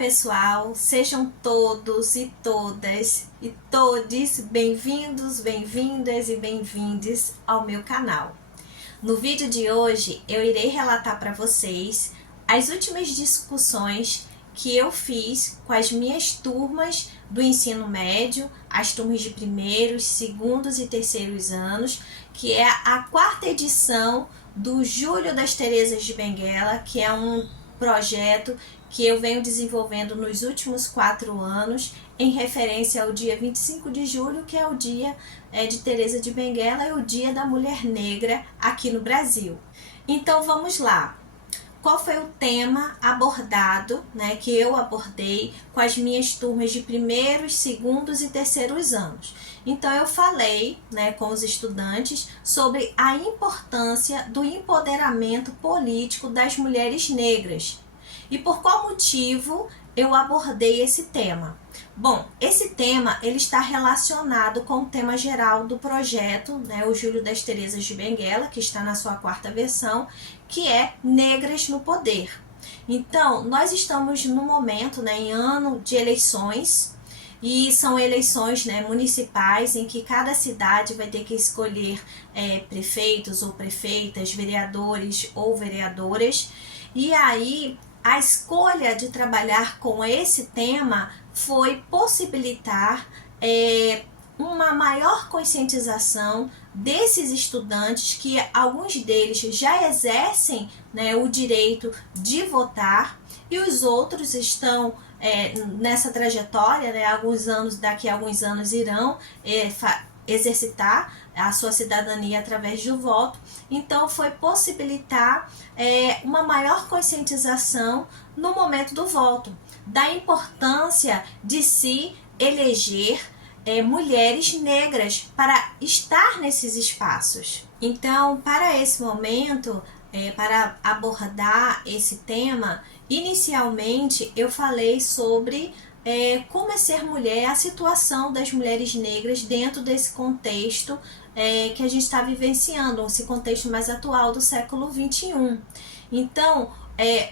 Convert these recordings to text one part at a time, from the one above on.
pessoal, sejam todos e todas e todes bem-vindos, bem-vindas e bem-vindes ao meu canal. No vídeo de hoje eu irei relatar para vocês as últimas discussões que eu fiz com as minhas turmas do ensino médio, as turmas de primeiros, segundos e terceiros anos, que é a quarta edição do Julho das Terezas de Benguela, que é um projeto que eu venho desenvolvendo nos últimos 4 anos, em referência ao dia 25 de julho, que é o dia de Teresa de Benguela e o dia da mulher negra aqui no Brasil. Então vamos lá. Qual foi o tema abordado, que eu abordei com as minhas turmas de primeiros, segundos e terceiros anos? Então eu falei, com os estudantes sobre a importância do empoderamento político das mulheres negras. E por qual motivo eu abordei esse tema? Bom, esse tema ele está relacionado com o tema geral do projeto, o Julho das Terezas de Benguela, que está na sua 4ª versão, que é Negras no Poder. Então, nós estamos no momento, em ano de eleições, e são eleições municipais em que cada cidade vai ter que escolher prefeitos ou prefeitas, vereadores ou vereadoras, e aí a escolha de trabalhar com esse tema foi possibilitar uma maior conscientização desses estudantes, que alguns deles já exercem o direito de votar e os outros estão nessa trajetória, daqui a alguns anos irão exercitar a sua cidadania através do voto. Então foi possibilitar uma maior conscientização no momento do voto, da importância de se eleger mulheres negras para estar nesses espaços. Então, para esse momento, para abordar esse tema, inicialmente eu falei sobre como é ser mulher, a situação das mulheres negras dentro desse contexto que a gente está vivenciando, esse contexto mais atual do século XXI. Então,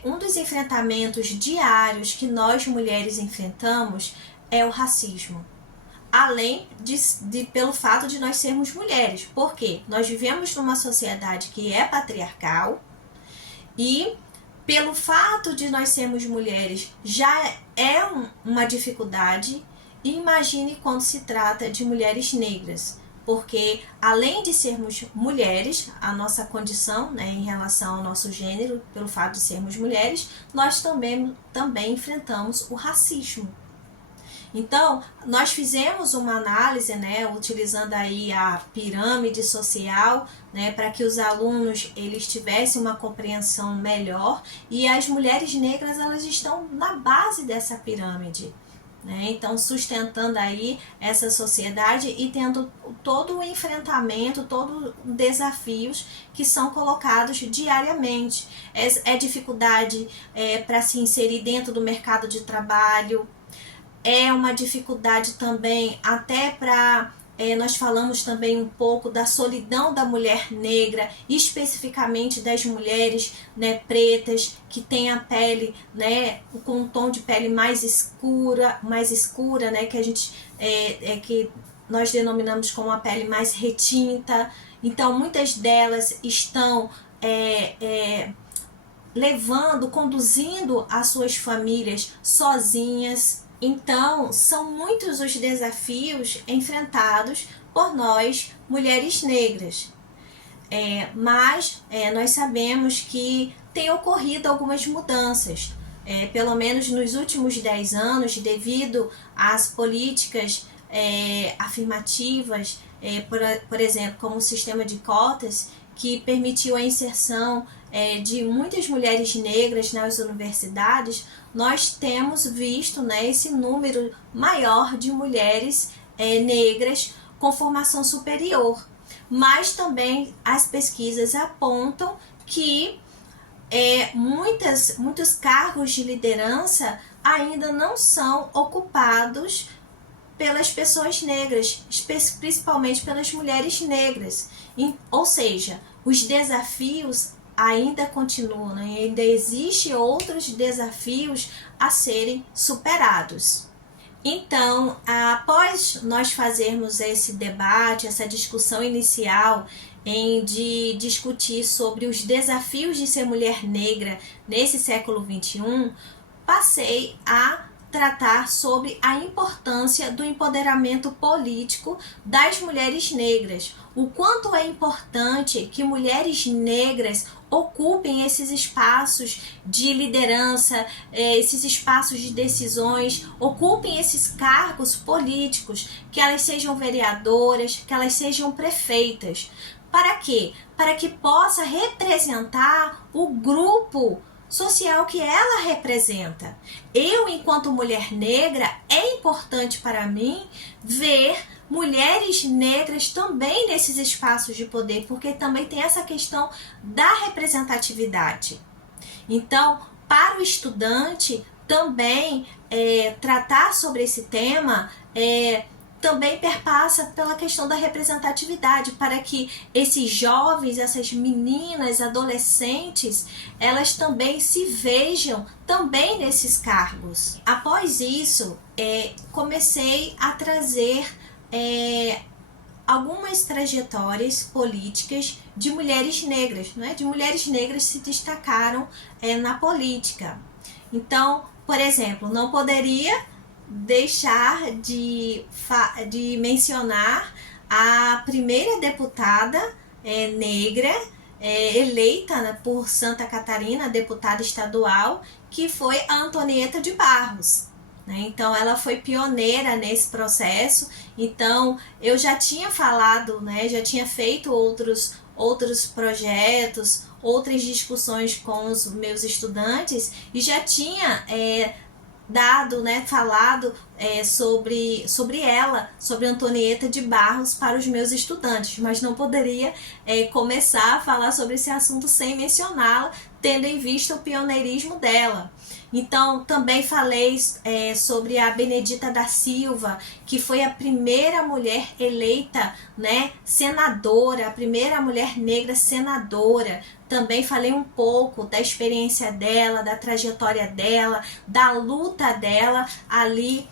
um dos enfrentamentos diários que nós mulheres enfrentamos é o racismo. Além pelo fato de nós sermos mulheres, porque nós vivemos numa sociedade que é patriarcal e pelo fato de nós sermos mulheres já é uma dificuldade. Imagine quando se trata de mulheres negras, porque além de sermos mulheres, a nossa condição em relação ao nosso gênero, pelo fato de sermos mulheres, nós também enfrentamos o racismo. Então, nós fizemos uma análise, utilizando aí a pirâmide social, para que os alunos eles tivessem uma compreensão melhor, e as mulheres negras elas estão na base dessa pirâmide, então sustentando aí essa sociedade e tendo todo o enfrentamento, todos os desafios que são colocados diariamente. Dificuldade para se inserir dentro do mercado de trabalho, é uma dificuldade também até para, nós falamos também um pouco da solidão da mulher negra, especificamente das mulheres pretas, que têm a pele com um tom de pele mais escura, que a gente que nós denominamos como a pele mais retinta. Então muitas delas estão conduzindo as suas famílias sozinhas. Então, são muitos os desafios enfrentados por nós, mulheres negras. Mas nós sabemos que tem ocorrido algumas mudanças, pelo menos nos últimos 10 anos, devido às políticas afirmativas, por exemplo, como o sistema de cotas, que permitiu a inserção de muitas mulheres negras nas universidades. Nós temos visto esse número maior de mulheres negras com formação superior, mas também as pesquisas apontam que muitos cargos de liderança ainda não são ocupados pelas pessoas negras, principalmente pelas mulheres negras. Ou seja, os desafios ainda continuam, né? Ainda existem outros desafios a serem superados. Então, após nós fazermos esse debate, essa discussão inicial de discutir sobre os desafios de ser mulher negra nesse século XXI, passei a tratar sobre a importância do empoderamento político das mulheres negras. O quanto é importante que mulheres negras ocupem esses espaços de liderança, esses espaços de decisões, ocupem esses cargos políticos, que elas sejam vereadoras, que elas sejam prefeitas. Para quê? Para que possa representar o grupo social que ela representa. Eu, enquanto mulher negra, é importante para mim ver mulheres negras também nesses espaços de poder, porque também tem essa questão da representatividade. Então, para o estudante, também tratar sobre esse tema também perpassa pela questão da representatividade, para que esses jovens, essas meninas, adolescentes, elas também se vejam também nesses cargos. Após isso, comecei a trazer algumas trajetórias políticas de mulheres negras, né? De mulheres negras que se destacaram na política. Então, por exemplo, não poderia deixar de mencionar a primeira deputada negra eleita por Santa Catarina, deputada estadual, que foi a Antonieta de Barros. Então, ela foi pioneira nesse processo. Então, eu já tinha falado, já tinha feito outros projetos, outras discussões com os meus estudantes e já tinha falado sobre ela, sobre Antonieta de Barros para os meus estudantes, mas não poderia começar a falar sobre esse assunto sem mencioná-la, tendo em vista o pioneirismo dela. Então, também falei sobre a Benedita da Silva, que foi a primeira mulher eleita, senadora, a primeira mulher negra senadora. Também falei um pouco da experiência dela, da trajetória dela, da luta dela ali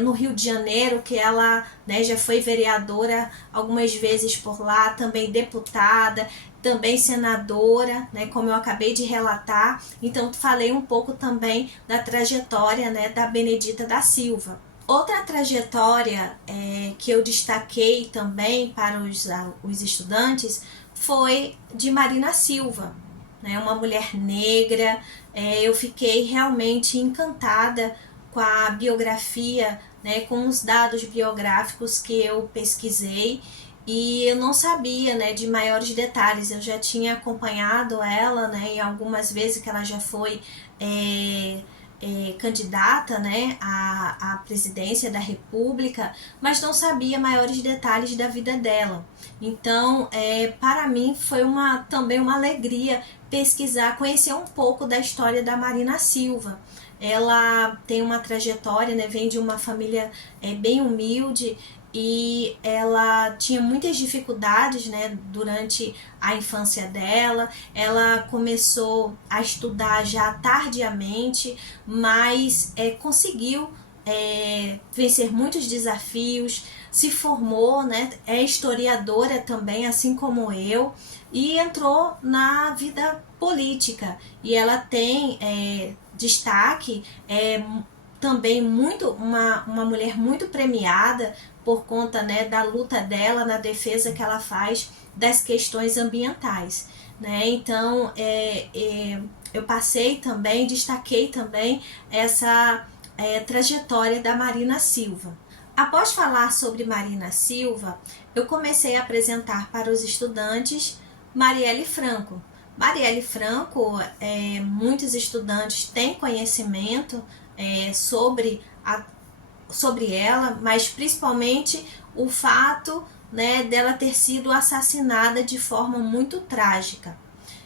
no Rio de Janeiro, que ela já foi vereadora algumas vezes por lá, também deputada, também senadora, como eu acabei de relatar. Então, falei um pouco também da trajetória da Benedita da Silva. Outra trajetória que eu destaquei também para os estudantes foi de Marina Silva, uma mulher negra. Eu fiquei realmente encantada com a biografia, com os dados biográficos que eu pesquisei, e eu não sabia de maiores detalhes. Eu já tinha acompanhado ela em algumas vezes que ela já foi candidata à presidência da República, mas não sabia maiores detalhes da vida dela. Então, para mim foi também uma alegria pesquisar, conhecer um pouco da história da Marina Silva. Ela tem uma trajetória, vem de uma família bem humilde, e ela tinha muitas dificuldades durante a infância dela. Ela começou a estudar já tardiamente, mas conseguiu vencer muitos desafios, se formou, é historiadora também, assim como eu, e entrou na vida política. E ela tem destaque, também uma mulher muito premiada por conta da luta dela na defesa que ela faz das questões ambientais. Então, eu destaquei também essa trajetória da Marina Silva. Após falar sobre Marina Silva, eu comecei a apresentar para os estudantes Marielle Franco. Marielle Franco, muitos estudantes têm conhecimento sobre ela, mas principalmente o fato dela ter sido assassinada de forma muito trágica.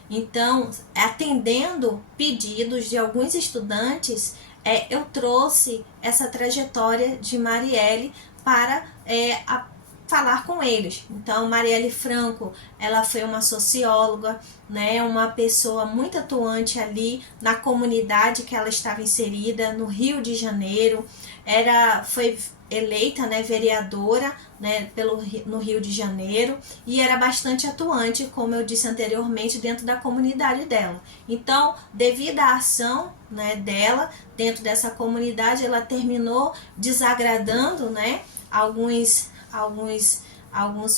Então, atendendo pedidos de alguns estudantes, eu trouxe essa trajetória de Marielle para falar com eles. Então, Marielle Franco, ela foi uma socióloga, né, uma pessoa muito atuante ali na comunidade que ela estava inserida, no Rio de Janeiro. Foi eleita, né, vereadora, né, no Rio de Janeiro, e era bastante atuante, como eu disse anteriormente, dentro da comunidade dela. Então, devido à ação, né, dela dentro dessa comunidade, ela terminou desagradando, né, alguns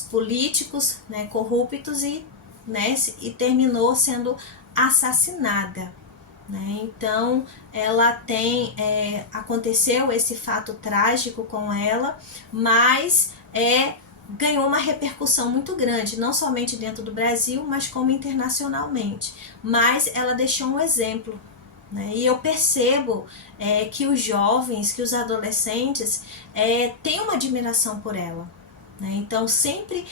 políticos, né, corruptos, e terminou sendo assassinada, né? Então aconteceu esse fato trágico com ela, mas ganhou uma repercussão muito grande, não somente dentro do Brasil, mas como internacionalmente. Mas ela deixou um exemplo, né? E eu percebo que os jovens, que os adolescentes têm uma admiração por ela, né? Então sempre,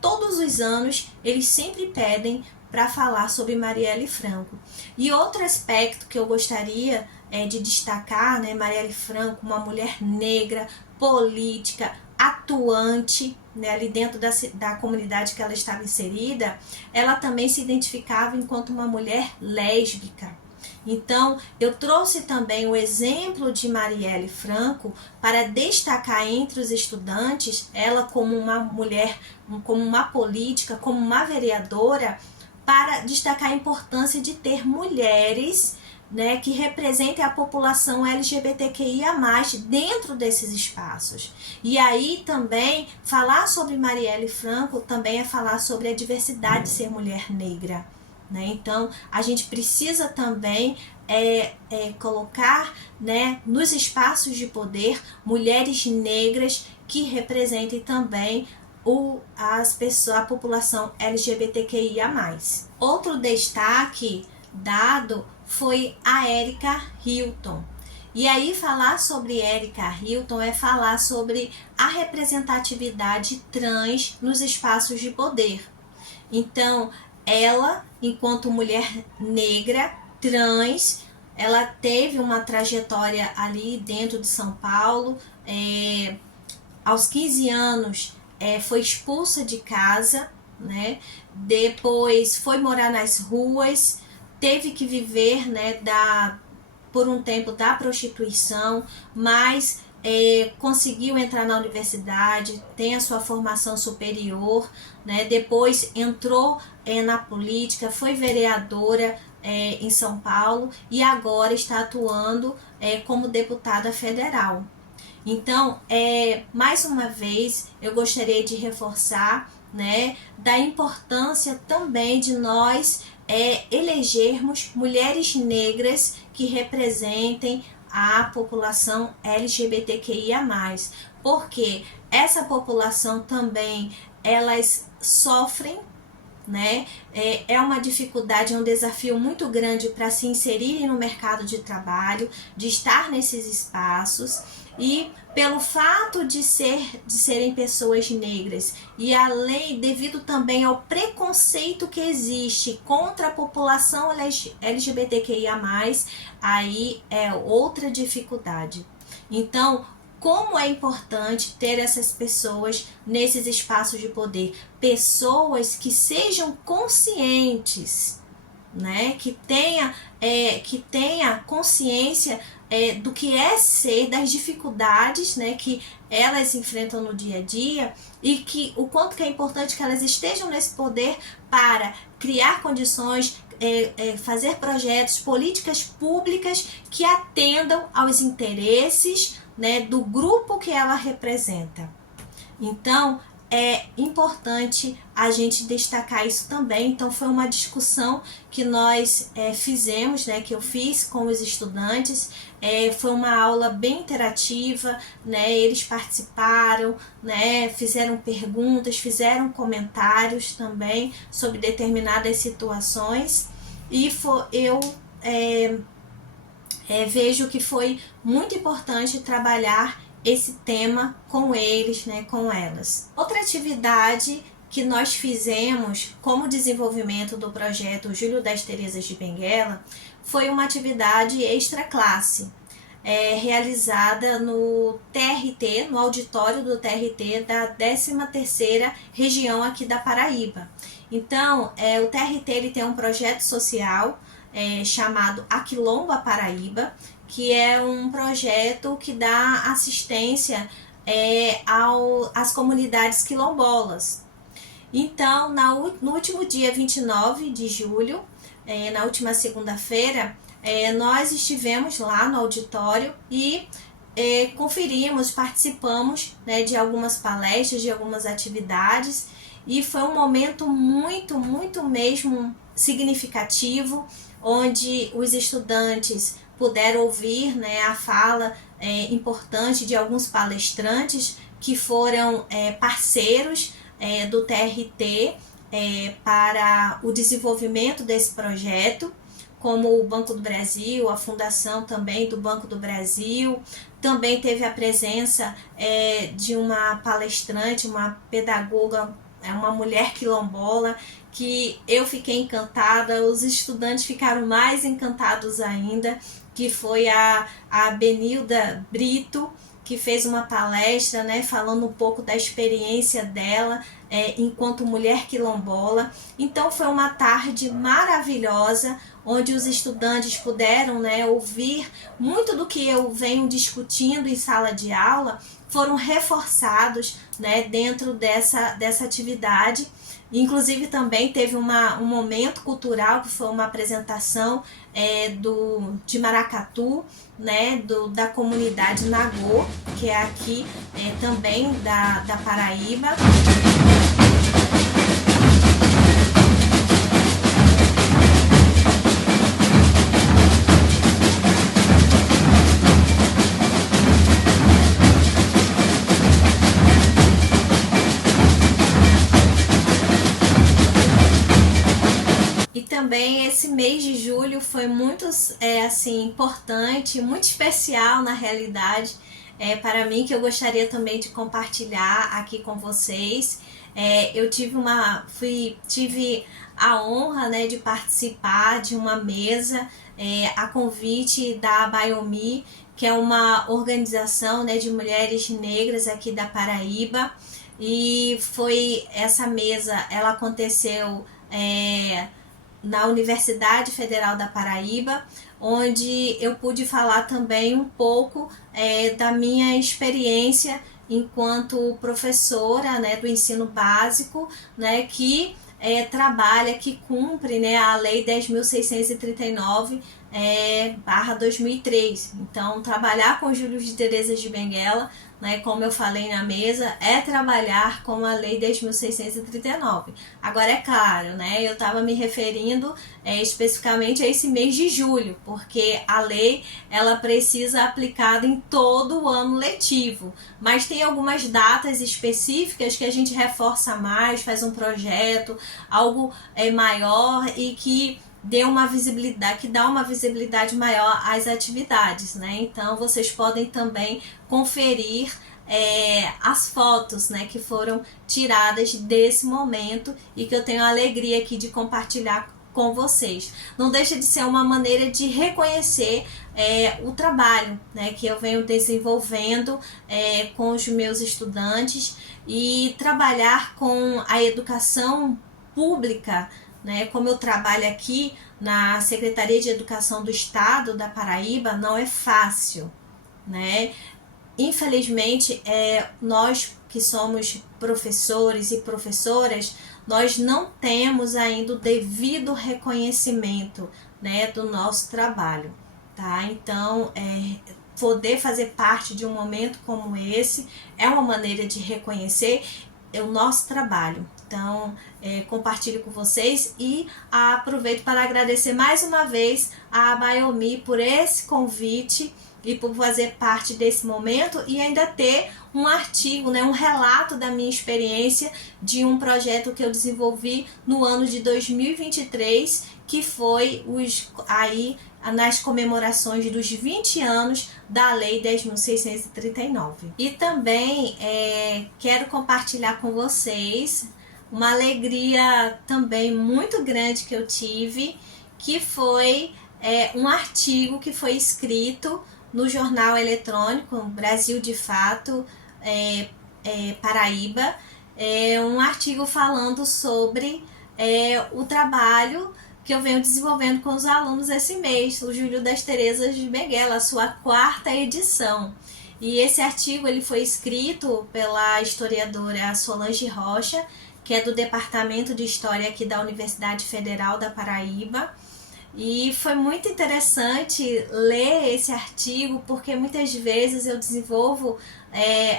todos os anos, eles sempre pedem para falar sobre Marielle Franco. E outro aspecto que eu gostaria de destacar, né, Marielle Franco, uma mulher negra, política, atuante, né, ali dentro da comunidade que ela estava inserida, ela também se identificava enquanto uma mulher lésbica. Então, eu trouxe também o exemplo de Marielle Franco para destacar entre os estudantes ela como uma mulher, como uma política, como uma vereadora, para destacar a importância de ter mulheres, né, que representem a população LGBTQIA+, dentro desses espaços. E aí também, falar sobre Marielle Franco também é falar sobre a diversidade de ser mulher negra, né? Então, a gente precisa também colocar, né, nos espaços de poder mulheres negras que representem também a população LGBTQIA+. Outro destaque dado foi a Erika Hilton. E aí falar sobre Erika Hilton é falar sobre a representatividade trans nos espaços de poder. Então, ela, enquanto mulher negra, trans, ela teve uma trajetória ali dentro de São Paulo. Aos 15 anos, foi expulsa de casa, né? Depois foi morar nas ruas, teve que viver, né, por um tempo da prostituição, mas conseguiu entrar na universidade, tem a sua formação superior, né? Depois entrou na política, foi vereadora em São Paulo e agora está atuando como deputada federal. Então, mais uma vez, eu gostaria de reforçar, né, da importância também de nós elegermos mulheres negras que representem a população LGBTQIA+, porque essa população também, elas sofrem, né? É uma dificuldade, é um desafio muito grande para se inserirem no mercado de trabalho, de estar nesses espaços, e pelo fato de serem pessoas negras e além, devido também ao preconceito que existe contra a população LGBTQIA+, aí é outra dificuldade. Então, como é importante ter essas pessoas nesses espaços de poder, pessoas que sejam conscientes, né? Que tenha consciência do que é ser, das dificuldades, né, que elas enfrentam no dia a dia, e que o quanto que é importante que elas estejam nesse poder para criar condições, fazer projetos, políticas públicas que atendam aos interesses, né, do grupo que ela representa. Então, é importante a gente destacar isso também. Então, foi uma discussão que nós fizemos, né, que eu fiz com os estudantes. Foi uma aula bem interativa, né, eles participaram, né, fizeram perguntas, fizeram comentários também sobre determinadas situações, e eu vejo que foi muito importante trabalhar esse tema com eles, né, com elas. Outra atividade que nós fizemos como desenvolvimento do projeto Júlio das Terezas de Benguela foi uma atividade extra classe. realizada no TRT, no auditório do TRT da 13ª região aqui da Paraíba. Então, o TRT ele tem um projeto social chamado Aquilomba Paraíba, que é um projeto que dá assistência às comunidades quilombolas. Então, no último dia 29 de julho, na última segunda-feira, nós estivemos lá no auditório e conferimos, participamos, né, de algumas palestras, de algumas atividades, e foi um momento muito, muito mesmo significativo, onde os estudantes puderam ouvir, né, a fala importante de alguns palestrantes que foram parceiros do TRT para o desenvolvimento desse projeto, como o Banco do Brasil, a fundação também do Banco do Brasil. Também teve a presença de uma palestrante, uma pedagoga, uma mulher quilombola, que eu fiquei encantada, os estudantes ficaram mais encantados ainda, que foi a Benilda Brito, que fez uma palestra, né, falando um pouco da experiência dela enquanto mulher quilombola. Então foi uma tarde maravilhosa, onde os estudantes puderam, né, ouvir muito do que eu venho discutindo em sala de aula, foram reforçados, né, dentro dessa atividade. Inclusive também teve um momento cultural, que foi uma apresentação de maracatu, né, da comunidade Nagô, que é aqui também da Paraíba. E também esse mês de julho foi muito assim, importante, muito especial na realidade para mim, que eu gostaria também de compartilhar aqui com vocês. Eu tive a honra, né, de participar de uma mesa a convite da Biomi, que é uma organização, né, de mulheres negras aqui da Paraíba. E foi essa mesa, ela aconteceu na Universidade Federal da Paraíba, onde eu pude falar também um pouco da minha experiência enquanto professora, né, do ensino básico, né, que trabalha, que cumpre, né, a Lei 10.639 /2003. Então, trabalhar com Júlio de Teresa de Benguela, né, como eu falei na mesa, é trabalhar com a Lei 10.639. Agora, é claro, né, eu estava me referindo especificamente a esse mês de julho, porque a lei ela precisa aplicada em todo o ano letivo, mas tem algumas datas específicas que a gente reforça mais, faz um projeto, algo maior e que dá uma visibilidade maior às atividades, né? Então vocês podem também conferir as fotos, né, que foram tiradas desse momento e que eu tenho a alegria aqui de compartilhar com vocês. Não deixa de ser uma maneira de reconhecer o trabalho, né, que eu venho desenvolvendo com os meus estudantes, e trabalhar com a educação pública, né, como eu trabalho aqui na Secretaria de Educação do Estado da Paraíba, não é fácil, né? Infelizmente, nós que somos professores e professoras, nós não temos ainda o devido reconhecimento, né, do nosso trabalho, tá? Então, poder fazer parte de um momento como esse é uma maneira de reconhecer o nosso trabalho. Então, compartilho com vocês e aproveito para agradecer mais uma vez a Biomi por esse convite e por fazer parte desse momento e ainda ter um artigo, né, um relato da minha experiência de um projeto que eu desenvolvi no ano de 2023, que foi nas comemorações dos 20 anos da Lei 10.639. E também quero compartilhar com vocês uma alegria também muito grande que eu tive, que foi um artigo que foi escrito no jornal eletrônico Brasil de Fato, Paraíba, um artigo falando sobre o trabalho que eu venho desenvolvendo com os alunos esse mês, o Júlio das Terezas de Benguela, a sua 4ª edição. E esse artigo ele foi escrito pela historiadora Solange Rocha, que é do Departamento de História aqui da Universidade Federal da Paraíba. E foi muito interessante ler esse artigo, porque muitas vezes eu desenvolvo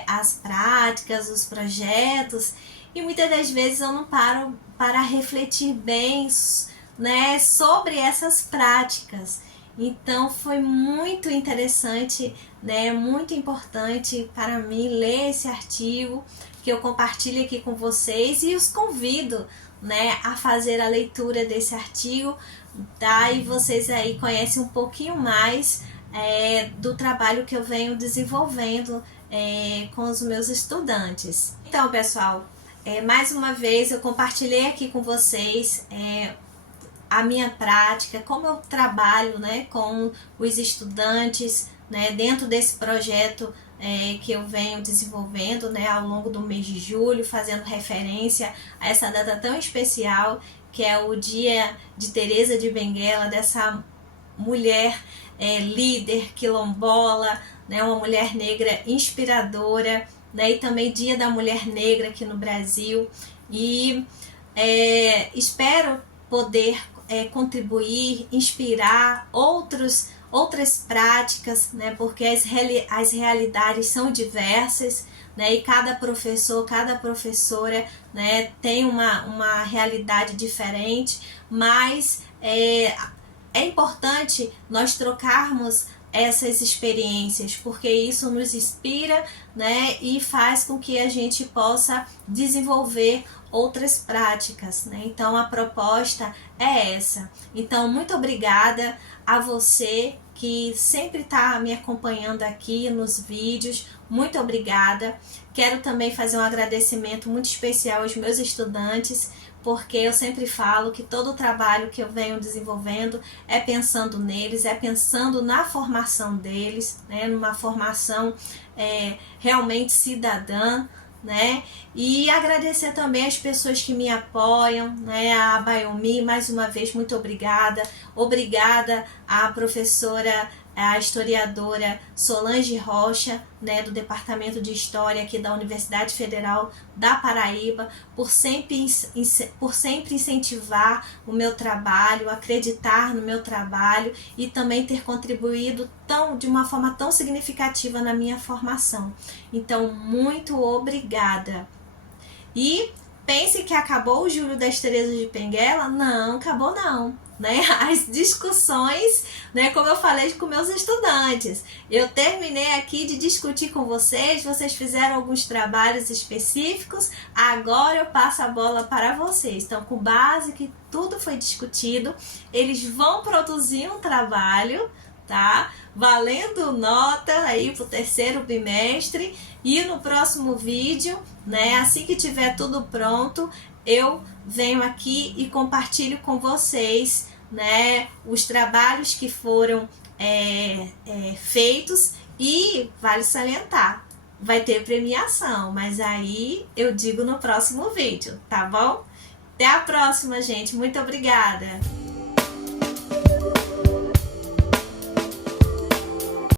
as práticas, os projetos, e muitas das vezes eu não paro para refletir bem, né, sobre essas práticas. Então foi muito interessante, né, muito importante para mim ler esse artigo, que eu compartilho aqui com vocês, e os convido, né, a fazer a leitura desse artigo, tá? E vocês aí conhecem um pouquinho mais do trabalho que eu venho desenvolvendo com os meus estudantes. Então, pessoal, mais uma vez eu compartilhei aqui com vocês a minha prática, como eu trabalho, né, com os estudantes, né, dentro desse projeto que eu venho desenvolvendo, né, ao longo do mês de julho, fazendo referência a essa data tão especial, que é o Dia de Teresa de Benguela, dessa mulher líder quilombola, né, uma mulher negra inspiradora, né, e também Dia da Mulher Negra aqui no Brasil. E espero poder contribuir, inspirar outras práticas, né, porque as realidades são diversas, né, e cada professor, cada professora, né, tem uma realidade diferente, mas é importante nós trocarmos essas experiências, porque isso nos inspira, né, e faz com que a gente possa desenvolver outras práticas, né? Então a proposta é essa. Então muito obrigada a você que sempre está me acompanhando aqui nos vídeos, muito obrigada. Quero também fazer um agradecimento muito especial aos meus estudantes, porque eu sempre falo que todo o trabalho que eu venho desenvolvendo é pensando neles, é pensando na formação deles, né, numa formação realmente cidadã, né? E agradecer também as pessoas que me apoiam, né? A Baiomi, mais uma vez, muito obrigada. Obrigada à professora, a historiadora Solange Rocha, né, do Departamento de História aqui da Universidade Federal da Paraíba, por sempre incentivar o meu trabalho, acreditar no meu trabalho e também ter contribuído de uma forma tão significativa na minha formação. Então, muito obrigada. E pense que acabou o Júlio das Terezas de Benguela? Não, acabou não, né? As discussões, né, como eu falei com meus estudantes, eu terminei aqui de discutir com vocês, vocês fizeram alguns trabalhos específicos, agora eu passo a bola para vocês. Então, com base que tudo foi discutido, eles vão produzir um trabalho, tá? Valendo nota aí pro 3º bimestre, e no próximo vídeo, né, assim que tiver tudo pronto, eu venho aqui e compartilho com vocês, né, os trabalhos que foram feitos, e vale salientar, vai ter premiação, mas aí eu digo no próximo vídeo, tá bom? Até a próxima, gente. Muito obrigada!